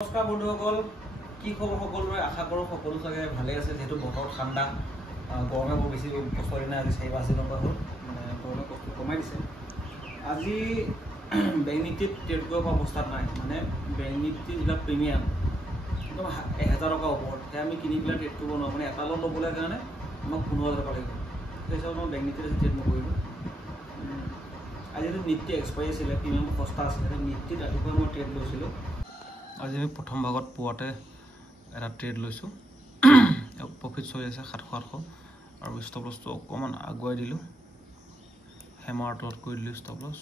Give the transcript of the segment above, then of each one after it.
নমস্কাৰ বন্ধুসকল, কি খবৰ সকলোৰে? আশা কৰোঁ সকলো চাগে ভালে আছে। যিহেতু বতৰ ঠাণ্ডা, গৰমে বৰ বেছি কষ্ট দিনা আজি 4-5 দিনৰ পৰা হ'ল, মানে গৰমে কষ্ট কমাই দিছে। আজি বেংক নিফটিত ট্ৰেড কৰিব পৰা অৱস্থাত নাই, মানে বেংক নিফটি যিবিলাক প্ৰিমিয়াম একদম 1000 টকাৰ ওপৰত, সেয়া আমি কিনি পেলাই ট্ৰেড কৰিব নোৱাৰোঁ। মানে এটা lot ল'বলৈ কাৰণে আমাক 15,000 টকা লাগিব। সেই হিচাপত মই বেংক নিফটিত ট্ৰেড নকৰিলোঁ। আজি যিটো নিফটি এক্সপায়াৰী আছিলে, প্ৰিমিয়াম সস্তা আছিলে, নিফটিত ৰাতিপুৱা মই ট্ৰেড লৈছিলোঁ। আজি আমি প্ৰথম ভাগত পুৱাতে এটা ট্ৰেড লৈছোঁ, প্ৰফিট চলি আছে 700-800, আৰু ষ্টপ লছটো অকণমান আগুৱাই দিলোঁ, হেমাৰ তলত কৰি দিলোঁ ষ্টপ লছ।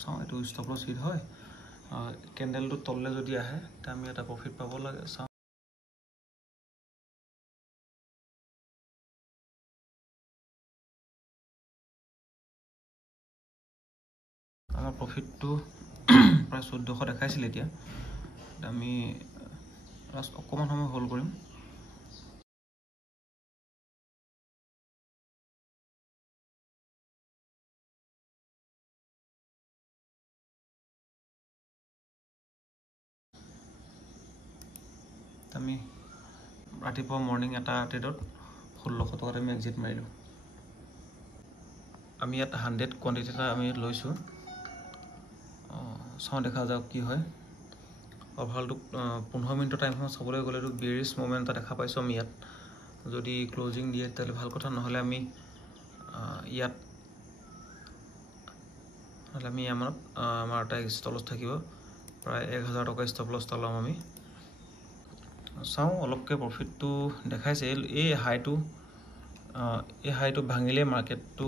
চাওঁ এইটো ষ্টপ লছ হিট হয়, কেণ্ডেলটো তললৈ যদি আহে তেতিয়া আমি এটা প্ৰফিট পাব লাগে। চাওঁ আমাৰ প্ৰফিটটো প্ৰায় 1400 দেখাইছিলে। এতিয়া আমি লাষ্ট অকণমান সময় হোল্ড কৰিম। আমি ৰাতিপুৱা মৰ্ণিং এটা ট্ৰেডত 1600 টকাত আমি এক্সিট মাৰিলোঁ। আমি ইয়াত 100 কোৱান্টিটি এটা আমি লৈছোঁ, চাওঁ দেখা যাওক কি হয়। অভাৰঅলটো 15 মিনিটৰ টাইমখন চাবলৈ গ'লেতো বেৰিছ মুভমেণ্ট এটা দেখা পাইছোঁ আমি ইয়াত। যদি ক্লজিং দিয়ে তেতিয়াহ'লে ভাল কথা, নহ'লে আমি ইয়াত আমাৰ এটা ষ্টপ লছ থাকিব, প্ৰায় 1000 টকা ষ্টপ লছ এটা ল'ম আমি। চাওঁ অলপকৈ প্ৰফিটটো দেখাইছে। এই হাইটো ভাঙিলেই মাৰ্কেটটো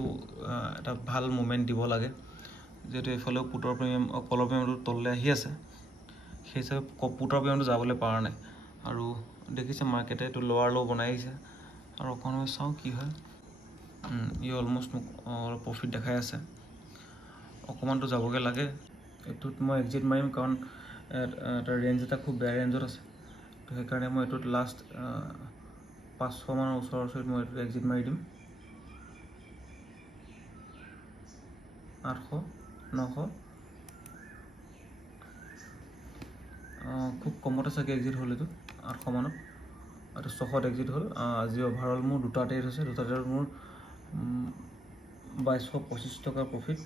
এটা ভাল মুভমেণ্ট দিব লাগে, যিহেতু এইফালেও পুটৰ প্ৰিমিয়াম কলৰ প্ৰিমিয়ামটো তললৈ আহি আছে। সেই হিচাপে পুটৰ প্ৰিমিয়ামটো যাবলৈ পৰা নাই, আৰু দেখিছে মাৰ্কেটে এইটো লোৱাৰ ল' বনাই আহিছে। আৰু অকণমান চাওঁ কি হয়। ই অলমষ্ট মোক অলপ প্ৰফিট দেখাই আছে, অকণমানটো যাবগৈ লাগে। এইটোত মই এক্সিট মাৰিম, কাৰণ এটা ৰেঞ্জ এটা খুব বেয়া ৰেঞ্জত আছে। তো সেইকাৰণে মই এইটোত লাষ্ট 500 মানৰ ওচৰত মই এইটোত এক্সিট মাৰি দিম। 800, 900 খুব কমতে চাগে এক্সিট হ'ল। এইটো 800 মানত, এইটো 600ত এক্সিট হ'ল। আজি অভাৰঅল মোৰ দুটা ট্ৰেড হৈছে, দুটা ট্ৰেডত মোৰ 2225 টকাৰ প্ৰফিট।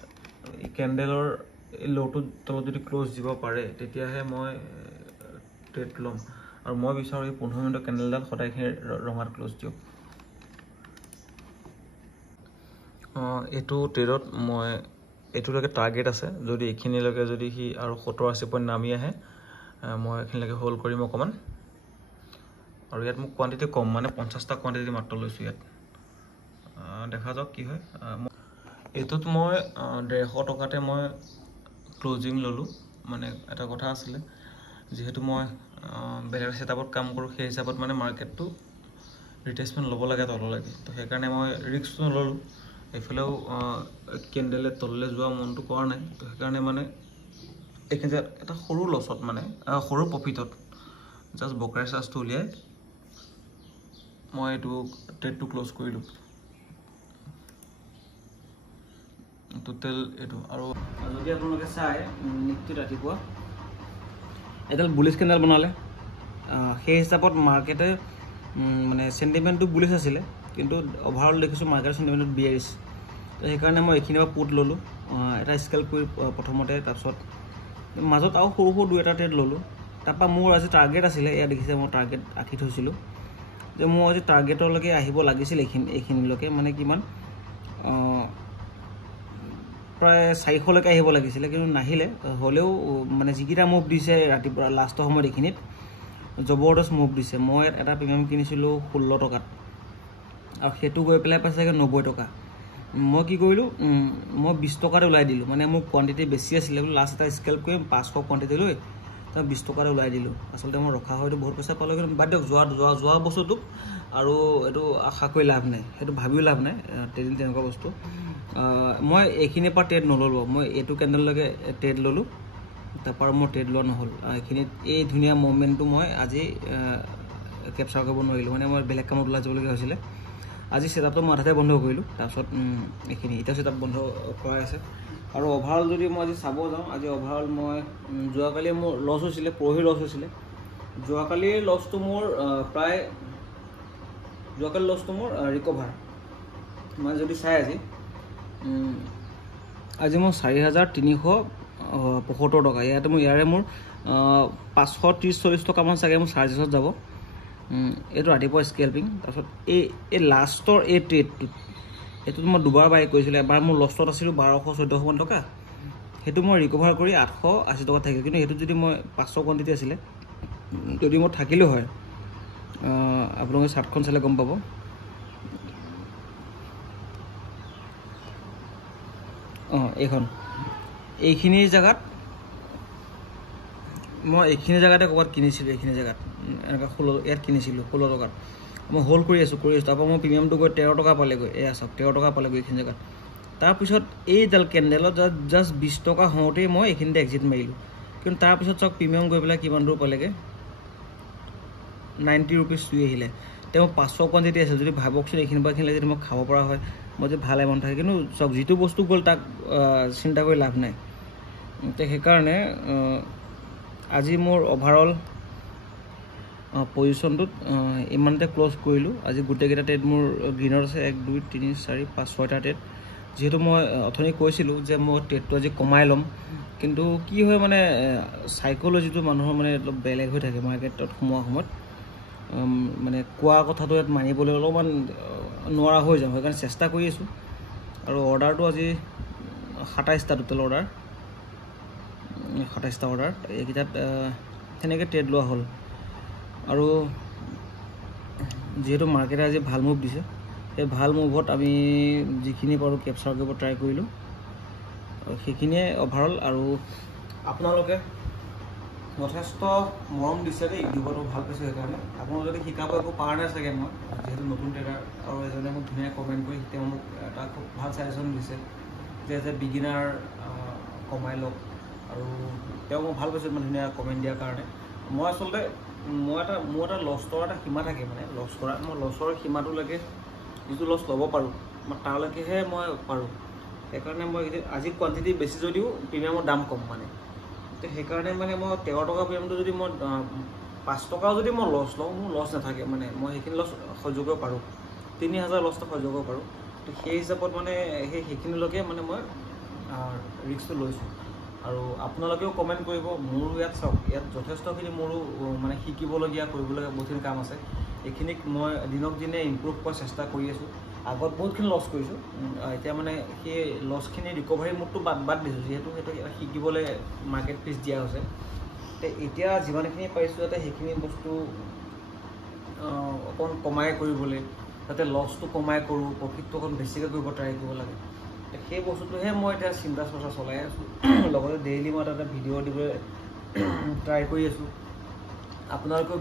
এই কেণ্ডেলৰ এই ল'টোৰ তলত যদি ক্ল'জ দিব পাৰে তেতিয়াহে মই ট্ৰেড ল'ম, আৰু মই বিচাৰোঁ এই 15 মিনিটৰ কেণ্ডেলডাল সদায়খিনি ৰঙাত ক্ল'জ দিয়ক। এইটো ট্ৰেডত মই এইটোলৈকে টাৰ্গেট আছে, যদি এইখিনিলৈকে যদি সি আৰু 70-80 পইণ্ট নামি আহে, মই এইখিনিলৈকে হোল্ড কৰিম অকণমান। আৰু ইয়াত মোক কোৱান্টিটি কম, মানে 50টা কোৱান্টিটি মাত্ৰ লৈছোঁ ইয়াত। দেখা যাওক কি হয়। এইটোত মই 150 টকাতে মই ক্লজিং ল'লোঁ। মানে এটা কথা আছিলে, যিহেতু মই বেলেগ ছেটআপত কাম কৰোঁ, সেই হিচাপত মানে মাৰ্কেটটো ৰিট্ৰেচমেণ্ট ল'ব লাগে তললৈকে। তো সেইকাৰণে মই ৰিস্ক নল'লোঁ। এইফালেও কেণ্ডেলে তললৈ যোৱা মনটো কৰা নাই, তো সেইকাৰণে মানে এইখিনি এটা সৰু লছত, মানে সৰু প্ৰফিটত জাষ্ট বক্ৰাই চাৰ্জটো উলিয়াই মই এইটো ট্ৰেডটো ক্ল'জ কৰিলোঁ। টোটেল এইটো। আৰু যদি আপোনালোকে চাই নিফটি ৰাতিপুৱা এডাল বুলিছ কেণ্ডেল বনালে, সেই হিচাপত মাৰ্কেটে মানে চেণ্টিমেণ্টটো বুলিছ আছিলে, কিন্তু অভাৰঅল দেখিছোঁ মাৰ্কেটৰ চেণ্টিমেণ্টত বিয়াৰিছ। তো সেইকাৰণে মই এইখিনিৰ পৰা পুট ল'লোঁ, এটা স্কেল কৰি প্ৰথমতে। তাৰপিছত মাজত আৰু সৰু সৰু 2-এটা ট্ৰেড ল'লোঁ। তাৰপৰা মোৰ আজি টাৰ্গেট আছিলে, এয়া দেখিছে মই টাৰ্গেট আঁকি থৈছিলোঁ, যে মোৰ আজি টাৰ্গেটলৈকে আহিব লাগিছিল এইখিনিলৈকে, মানে কিমান প্ৰায় 400লৈকে আহিব লাগিছিলে, কিন্তু নাহিলে। হ'লেও মানে যিকেইটা মুভ দিছে ৰাতিপুৱা লাষ্টৰ সময়ত এইখিনিত জবৰদস্ত মুভ দিছে। মই এটা প্ৰিমিয়াম কিনিছিলোঁ 16 টকাত, আৰু সেইটো গৈ পেলাই পাইছেগৈ 90 টকা। মই কি কৰিলোঁ, মই 20 টকাতে ওলাই দিলোঁ। মানে মোৰ কোৱান্টিটি বেছি আছিলে, লাষ্ট এটা স্কেল কৰিম 500 কোৱান্টিটি লৈ, তাৰ 20 টকাতে ওলাই দিলোঁ। আচলতে মই ৰখা হয়তো বহুত পইচা পালোঁ, কিন্তু বাদ দিয়ক, যোৱা বস্তুটোক আৰু এইটো আশা কৰি লাভ নাই, সেইটো ভাবিও লাভ নাই। ট্ৰেডিং তেনেকুৱা বস্তু। মই এইখিনিৰ পৰা ট্ৰেড নল'লোঁ, মই এইটো কেণ্ডেললৈকে ট্ৰেড ল'লোঁ, তাৰপৰা মই ট্ৰেড লোৱা নহ'ল। এইখিনিত এই ধুনীয়া মুভমেণ্টটো মই আজি কেপচাৰ কৰিব নোৱাৰিলোঁ, মানে মই বেলেগ কামত ওলাই যাবলগীয়া হৈছিলে। আজি ছেটআপটো মই আধাতে বন্ধ কৰিলোঁ, তাৰপিছত এইখিনি এতিয়া ছেটআপ বন্ধ কৰাই আছে। আৰু অভাৰঅল যদি মই আজি চাব যাওঁ, আজি অভাৰঅল মই যোৱাকালি মোৰ লছ হৈছিলে, পৰহি লছ হৈছিলে। যোৱাকালিৰ লছটো মোৰ প্ৰায় যোৱাকালি লছটো মোৰ ৰিকভাৰ। মই যদি চাই আজি মোৰ 4,375 টকা। ইয়াতে ইয়াৰে মোৰ 530-40 টকামান চাগে মোৰ চাৰ্জেছত যাব। এইটো ৰাতিপুৱা স্কেলপিং। তাৰপিছত এই লাষ্টৰ এই ট্ৰেডটোত এইটোত মই দুবাৰ বাই কৰিছিলোঁ। এবাৰ মোৰ লছত আছিলোঁ 1200-1400 টকা, সেইটো মই ৰিকভাৰ কৰি 880 টকা থাকিল। কিন্তু সেইটোত যদি মই 500 কোৱাণ্টিটি আছিলে, যদি মই থাকিলোঁ হয়, আপোনালোকে চাৰ্টখন চালে গম পাব। এইখিনি জেগাত মই জেগাতে ক'ৰবাত কিনিছিলোঁ। এইখিনি জেগাত এনেকুৱা 16 ইয়াত কিনিছিলোঁ 16 টকাত। মই হোল্ড কৰি আছোঁ। তাৰপৰা মই প্ৰিমিয়ামটো গৈ 13 টকা পালেগৈ। এয়া চাওক 13 টকা পালেগৈ এইখিনি জেগাত। তাৰপিছত এইডাল কেণ্ডেলত জাষ্ট 20 টকা হওঁতেই মই এইখিনিতে এক্সিট মাৰিলোঁ। কিন্তু তাৰপিছত চাওক প্ৰিমিয়াম গৈ পেলাই কিমান দূৰ পালেগৈ, 90 ৰুপিজ চুই আহিলে। তেওঁ 500 কোৱাণ্টিটি আছিল। যদি ভাবকচোন এইখিনি পৰা এইখিনিলৈ যদি মই খাব পৰা হয়, মই যদি ভাল এমাউণ্ট থাকে। কিন্তু চাওক যিটো বস্তু গ'ল তাক চিন্তা কৰি লাভ নাই। তো সেইকাৰণে আজি মোৰ অভাৰঅল পজিশ্যনটোত ইমানতে ক্ল'জ কৰিলোঁ। আজি গোটেইকেইটা ট্ৰেড মোৰ গ্ৰীণত আছে, 1 2 3 4 5 6টা ট্ৰেড। যিহেতু মই অথনি কৈছিলোঁ যে মই ট্ৰেডটো আজি কমাই ল'ম, কিন্তু কি হয় মানে চাইক'লজিটো মানুহৰ মানে অলপ বেলেগ হৈ থাকে মাৰ্কেটত সোমোৱা সময়ত। মানে কোৱা কথাটো ইয়াত মানিবলৈ অলপমান নোৱাৰা হৈ যাওঁ। সেইকাৰণে চেষ্টা কৰি আছোঁ। আৰু অৰ্ডাৰটো আজি 27টা টোটেল অৰ্ডাৰ, 27টা অৰ্ডাৰ। এইকেইটাত সেনেকৈ ট্ৰেড লোৱা হ'ল। আৰু যিহেতু মাৰ্কেটে আজি ভাল মুভ দিছে, সেই ভাল মুভত আমি যিখিনি পাৰোঁ কেপচাৰ কৰিব ট্ৰাই কৰিলোঁ। সেইখিনিয়ে অভাৰঅল। আৰু আপোনালোকে যথেষ্ট মৰম দিছে দেই, দিবটো ভাল পাইছোঁ। সেইকাৰণে আপোনালোকে যদি শিকাব একো পৰা নাই চাগে, মই যিহেতু নতুন ট্ৰেডাৰ। আৰু এজনে মোক ধুনীয়া কমেণ্ট কৰি তেওঁ মোক এটা খুব ভাল ছাজেশ্যন দিছে যে বিগিনাৰ কমাই লওক। আৰু তেওঁ মই ভাল পাইছোঁ ইমান ধুনীয়া কমেণ্ট দিয়াৰ কাৰণে। মই আচলতে মোৰ এটা লছ কৰাৰ এটা সীমা থাকে। মানে লছ কৰা মই লছৰ সীমাটোলৈকে যিটো লছ ল'ব পাৰোঁ, মই তাৰলৈকেহে মই পাৰোঁ। সেইকাৰণে মই আজি কোৱাণ্টিটি বেছি যদিও প্ৰিমিয়ামৰ দাম কম মানে। তো সেইকাৰণে মানে মই 13 টকা প্ৰিমিয়ামটো যদি মই 5 টকাও যদি মই লছ লওঁ, মোৰ লছ নাথাকে। মানে মই সেইখিনি লছ সহ্য কৰিব পাৰোঁ, 3000 লছটো সহ্য কৰিব পাৰোঁ। তো সেই হিচাপত মানে সেইখিনিলৈকে মানে মই ৰিস্কটো লৈছোঁ। আৰু আপোনালোকেও কমেণ্ট কৰিব। মোৰো ইয়াত চাওক, ইয়াত যথেষ্টখিনি মোৰো মানে শিকিবলগীয়া, কৰিবলগীয়া বহুতখিনি কাম আছে। এইখিনিক মই দিনক দিনে ইম্প্ৰুভ কৰাৰ চেষ্টা কৰি আছোঁ। আগত বহুতখিনি লছ কৰিছোঁ, এতিয়া মানে সেই লছখিনি ৰিকভাৰী মোডটো বাদ দিছোঁ। যিহেতু সেইটো শিকিবলৈ মাৰ্কেট পিচ দিয়া হৈছে। তো এতিয়া যিমানখিনি পাৰিছোঁ যাতে সেইখিনি বস্তু অকণ কমাই কৰিবলৈ, যাতে লছটো কমাই কৰোঁ, প্ৰফিটটো অকণ বেছিকৈ কৰিব ট্ৰাই কৰিব লাগে। সেই বস্তুটোহে মই এতিয়া চিন্তা চৰ্চা চলাই আছোঁ। লগতে ডেইলি মই এটা ভিডিঅ' দিবলৈ ট্ৰাই কৰি আছোঁ। আপোনালোকেও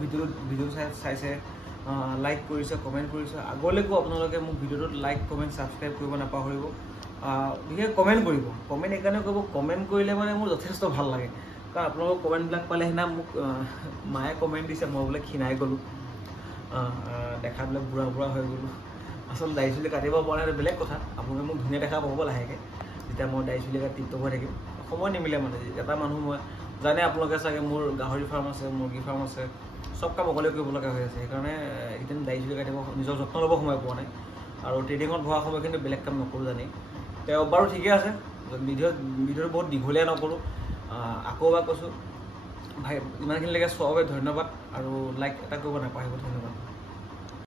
ভিডিঅ' চাইছে, লাইক কৰিছে, কমেণ্ট কৰিছে। আগলৈকো আপোনালোকে মোক ভিডিঅ'টোত লাইক, কমেণ্ট, ছাবস্ক্ৰাইব কৰিব নাপাহৰিব। বিশেষ কমেণ্ট কৰিব। কমেণ্ট এইকাৰণে কৰিব, কমেণ্ট কৰিলে মানে মোৰ যথেষ্ট ভাল লাগে। কাৰণ আপোনালোকৰ কমেণ্টবিলাক পালে সেইদিনা মোক মায়ে কমেণ্ট দিছে মই বোলে ক্ষীণাই গ'লোঁ, দেখা বোলে বুঢ়া হৈ গ'লোঁ। আচলতে দাড়ি চুলি কাটিব পৰা নাই, বেলেগ কথা। আপোনালোকে মোক ধুনীয়া দেখা পাব লাহেকৈ, যেতিয়া মই দাড়ি চুলি কাটি টিপটপ হৈ থাকিম। সময় নিমিলে মানে। এটা মানুহ মই জানে, আপোনালোকে চাগে মোৰ গাহৰি ফাৰ্ম আছে, মুৰ্গী ফাৰ্ম আছে, চব কাম অকলে কৰিব লগা হৈ আছে। সেইকাৰণে এইকেইদিন দাড়ি চুলি কাটিব, নিজৰ যত্ন ল'ব সময় পোৱা নাই। আৰু ট্ৰেডিঙত বহা সময় কিন্তু বেলেগ কাম নকৰোঁ জানেই। তেওঁ বাৰু ঠিকে আছে। ভিডিঅ'টো বহুত দীঘলীয়া নকৰোঁ। আকৌ এবাৰ কৈছোঁ ভাই, ইমানখিনিলৈকে চোৱাৰ বাবে ধন্যবাদ। আৰু লাইক এটা কৰিব নাপাহৰিব। ধন্যবাদ।